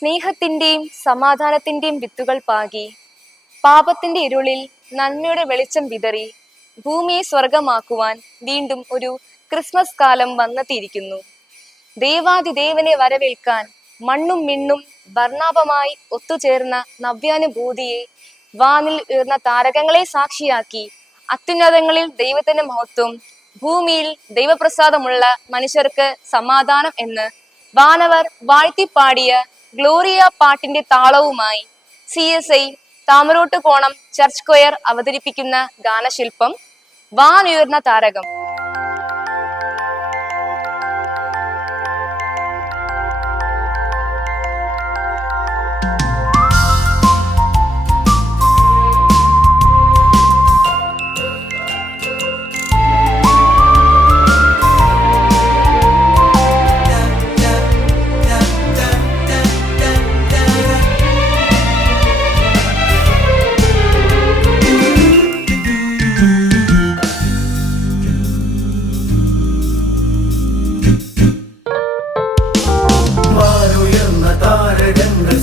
സ്നേഹത്തിന്റെയും സമാധാനത്തിന്റെയും വിത്തുകൾ പാകി പാപത്തിന്റെ ഇരുളിൽ നന്മയുടെ വെളിച്ചം വിതറി ഭൂമിയെ സ്വർഗമാക്കുവാൻ വീണ്ടും ഒരു ക്രിസ്മസ് കാലം വന്നെത്തിയിരിക്കുന്നു. ദേവാതിദേവനെ വരവേൽക്കാൻ മണ്ണും മിണ്ണും വർണ്ണാഭമായി ഒത്തുചേർന്ന നവ്യാനുഭൂതിയെ വാനിൽ ഉയർന്ന താരകങ്ങളെ സാക്ഷിയാക്കി അത്യുന്നതങ്ങളിൽ ദൈവത്തിന്റെ മഹത്വം, ഭൂമിയിൽ ദൈവപ്രസാദമുള്ള മനുഷ്യർക്ക് സമാധാനം എന്ന് വാനവർ വാഴ്ത്തിപ്പാടിയ ഗ്ലോറിയ പാട്ടിന്റെ താളവുമായി CSI താമരോട്ടുകോണം ചർച്ച് സ്ക്വയർ അവതരിപ്പിക്കുന്ന ഗാനശില്പം വാനുയർന്ന താരകം.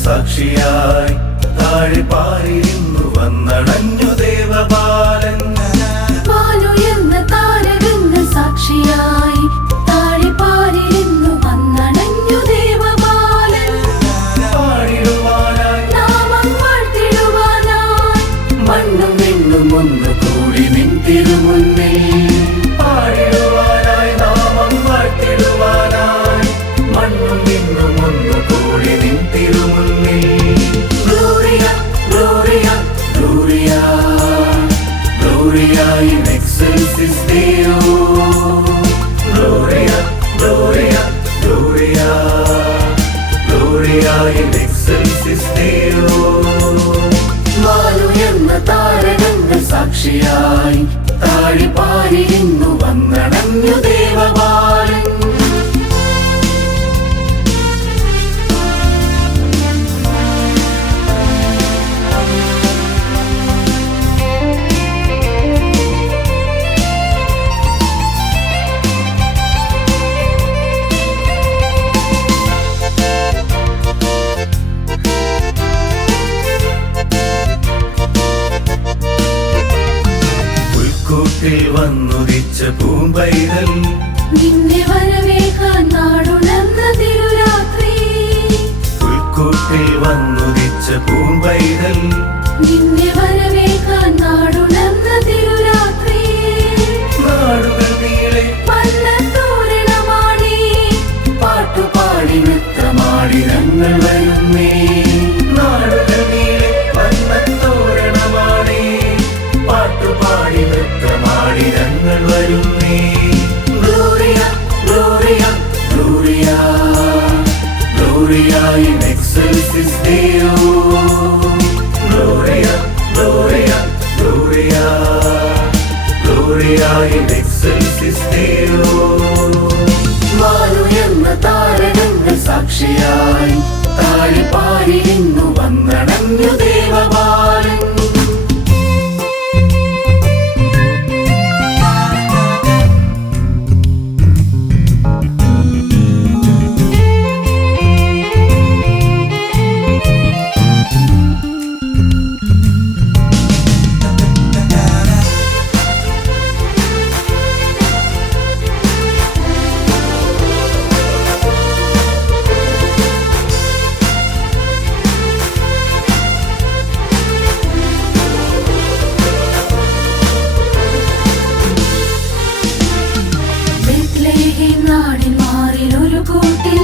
സാക്ഷിയായി താഴെ പാരിരുന്നു വന്നണഞ്ഞു ദേവബാലൻ. വാനുയർന്ന താരകങ്ങൾ സാക്ഷിയായി താഴെ പാരിരുന്നു വന്നണഞ്ഞു ദേവബാലൻ. പാടിടുവാനായി നാമം വാഴ്ത്തിടുവാനായി മണ്ണും വിണ്ണും ഒന്ന് കൂടി നിൻ തിരുമുന്നിൽ. പാടിടുവാനായി നാമം വാഴ്ത്തിടുവാനായി മണ്ണും വിണ്ണും ഒന്ന് കൂടി നിൻ തിരുമുന്നിൽ. Gloria, Gloria, Gloria, Gloria in excelsis Deo. Gloria, Gloria, Gloria, Gloria in excelsis Deo. വാനുയർന്ന താരകങ്ങൾ സാക്ഷിയായി താഴെ പാരിരുന്നു വന്നണഞ്ഞു ദേവബാലൻ. വന്നുദിച്ച പൂമ്പൈതൽ നിന്നെ വരവേൽക്കാൻ നാടുണർന്ന തിരുരാത്രി. പുൽക്കൂട്ടിൽ വന്നുദിച്ച പൂമ്പൈതൽ നിന്നെ വരവേൽക്കാൻ നാടുണർന്ന തിരുരാത്രി. നാടുകൾ നീളെ പല്ലത്തോരണമാടി പാട്ടുപാടി നൃത്തമാടി ഞങ്ങൾ വരുന്നേ. നാടുകൾ നീളെ പല്ലത്തോരണമാടി പാട്ടുപാടി നൃത്തമാടി ഞങ്ങൾ വരുന്നേ. Gloria, Gloria, Gloria, Gloria in excelsis Deo. Gloria, Gloria, Gloria, Gloria in excelsis Deo. വാനുയർന്ന താരകങ്ങൾ സാക്ഷിയായി താഴെ പാരിരുന്നു വന്നണഞ്ഞു ദേവബാലൻ. നാടിൻ മാറിൽ ഒരു കൂട്ടിൽ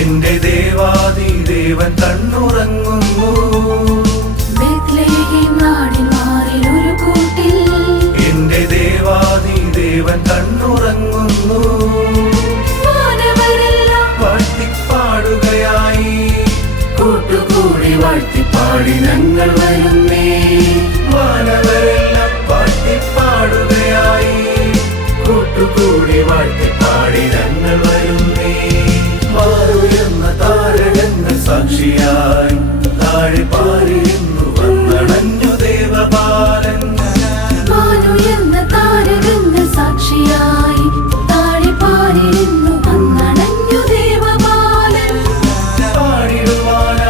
എന്റെ ദേവാദിദേവൻ കണ്ണുറങ്ങുന്നു. ബേത്ലഹേം നാടിൻ മാറിൽ ഒരു കൂട്ടിൽ എന്റെ ദേവാദിദേവൻ കണ്ണുറങ്ങുന്നു. വാനവരെല്ലാം വാഴ്ത്തിപ്പാടുകയായി കൂട്ടുകൂടി വാഴ്ത്തിപ്പാടി ഞങ്ങൾ വരുന്നേ. വാനവരെല്ലാം വാഴ്ത്തിപ്പാടുകയായി കൂട്ടുകൂടി വാഴ്ത്തിപ്പാടി ഞങ്ങൾ വരുന്നേ. വാനുയർന്ന താരകങ്ങൾ സാക്ഷിയായി താഴെ പാരിരുന്നു വന്നണഞ്ഞു ദേവബാലൻ. വാനുയർന്ന താരകങ്ങൾ സാക്ഷിയായി താഴെ പാരിരുന്നു വന്നണഞ്ഞു ദേവബാലൻ. പാടിടുവാൻ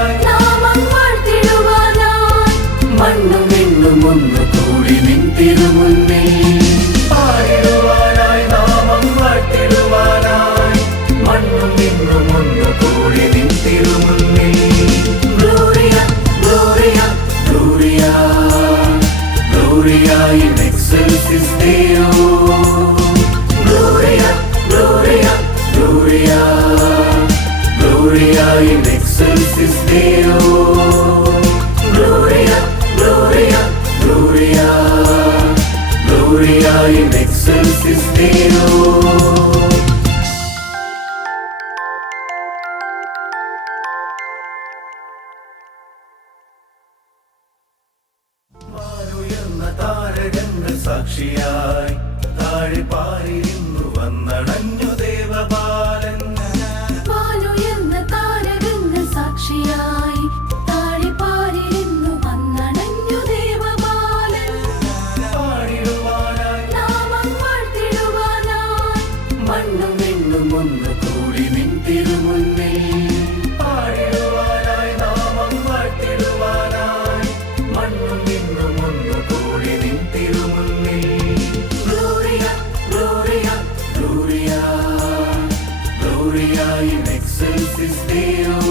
excelsis Deo. Gloria, Gloria, Gloria, Gloria in excelsis Deo. Gloria, Gloria, Gloria, Gloria in excelsis Deo. വാനുയർന്ന താരകങ്ങൾ സാക്ഷിയായി താഴെ പാരിരുന്നു വന്നണഞ്ഞു ദേവബാലൻ. വാനുയർന്ന താരകങ്ങൾ സാക്ഷിയായി താഴിപ്പാരിരുന്നു വന്നണഞ്ഞു ദേവബാലൻ. പാടിടുവാനായി നാമം വാഴ്ത്തിടുവാനായി മണ്ണും വിണ്ണും ഒന്ന് കൂടി നിൻ തിരുമുന്നിൽ. പാടിടുവാനായി നാമം വാഴ്ത്തിടുവാനായി മണ്ണും വിണ്ണും ഒന്ന് കൂടി നിൻ തിരുമുന്നിൽ. Gloria, Gloria, Gloria, Gloria in excelsis Deo.